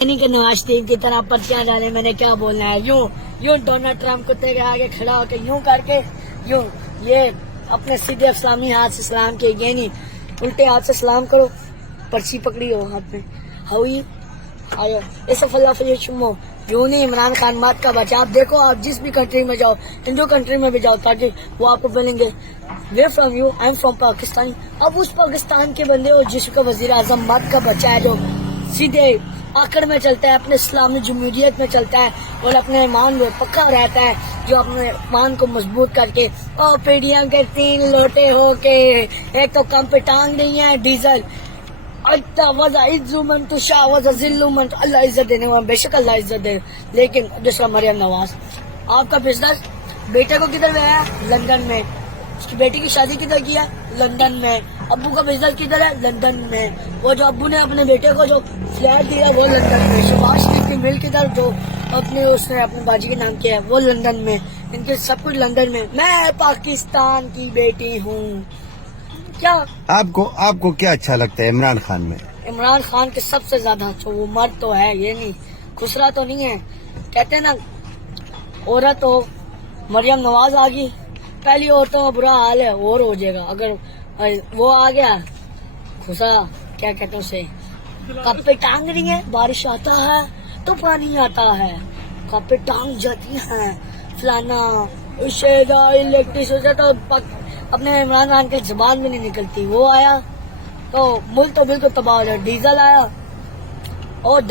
نہیں کہ نواز شریف کی طرح پرچیاں ڈالے. میں نے کیا بولنا ہے. یوں ڈونلڈ ٹرمپ کتے کے آگے کھڑا ہو کے یوں کر کے یوں یہ اپنے سیدھے اسلامی ہاتھ سے سلام کیے. یہ نہیں الٹے ہاتھ سے سلام کرو. پرچی پکڑی ہو ہاتھ میں ہوئی آئے اسف اللہ فلی شمو. یوں نہیں. عمران خان مات کا بچہ. آپ دیکھو آپ جس بھی کنٹری میں جاؤ, ہندو کنٹری میں بھی جاؤ, تاکہ وہ آپ کو بولیں گے where from you. I am from Pakistan. اب اس پاکستان کے بندے ہو جس کا وزیر اعظم مات کا بچہ ہے, جو سیدھے آکڑ میں چلتا ہے, اپنے اسلامی جمہوریت میں چلتا ہے اور اپنے ایمان میں پکا رہتا ہے, جو اپنے ایمان کو مضبوط کر کے او پیڑیاں کے 3 لوٹے ہو کے ایک تو کم پہ ٹانگ نہیں ہے ڈیزل. وضع عزو من تشاء وضع ذل من, اللہ عزت دینے والا, بے شک اللہ عزت دے. لیکن دوسرا مریم نواز, آپ کا بزنس بیٹے کو کدھر گیا ہے؟ لندن میں. اس کی بیٹی کی شادی کدھر کیا؟ لندن میں. ابو کا بزنس کدھر ہے؟ لندن میں. وہ جو ابو نے اپنے بیٹے کو جو فلیٹ دیا وہ لندن میں. شباز شریف کی مل کدھر جو اس نے اپنے باجی کے نام کیا ہے وہ لندن میں. ان کے سب کچھ لندن میں. میں پاکستان کی بیٹی ہوں. کیا آپ کو کیا اچھا لگتا ہے عمران خان میں؟ عمران خان کے سب سے زیادہ اچھا وہ مرد تو ہے, یہ نہیں خسرا تو نہیں ہے. کہتے ہیں نا عورت ہو, مریم نواز آ گئی, پہلی عورتوں کا برا حال ہے اور ہو جائے گا. اگر وہ آ گیا خسرا کیا کہتے ہیں اسے, کپ پہ ٹانگ رہی ہے, بارش آتا ہے تو پانی آتا ہے, کپ پہ ٹانگ جاتی ہیں فلانا الیکٹریسٹی تو اپنے عمران خان کے زبان میں نہیں نکلتی. وہ آیا تو ملک تو بالکل تباہ ہو جائے. ڈیزل آیا اور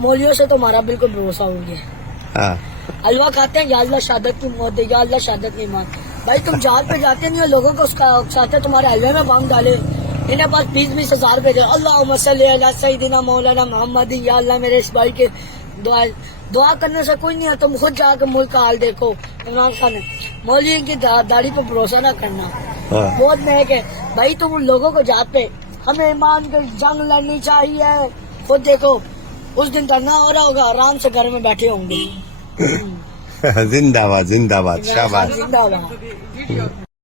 مولیوں سے تو ہمارا بالکل بھروسہ ہو گیا. حلوہ کھاتے ہیں یا اللہ شہادت کی موت دے, یا اللہ شہادت کی موت. بھائی تم جہاد پہ جاتے نہیں ہو, لوگوں کو اس کا ساتھ تمہارے حلوے میں بام ڈالے, انہیں پاس 20-20 ہزار روپے دے. اللہم صلی علی سیدنا مولانا محمد. یا اللہ میرے اس بھائی کے دعا کرنے سے کوئی نہیں ہے, تم خود جا کے ملک کا حال دیکھو. عمران خان نے مولوی کی داڑھی پہ بھروسہ نہ کرنا, بہت مہک ہے. بھائی تم ان لوگوں کو جہاد پہ, ہمیں ایمان کی جنگ لڑنی چاہیے. خود دیکھو اس دن دھرنا ہو رہا ہوگا, آرام سے گھر میں بیٹھے ہوں گے. زندہ باد, زندہ باد, شاباش. زندہ باد.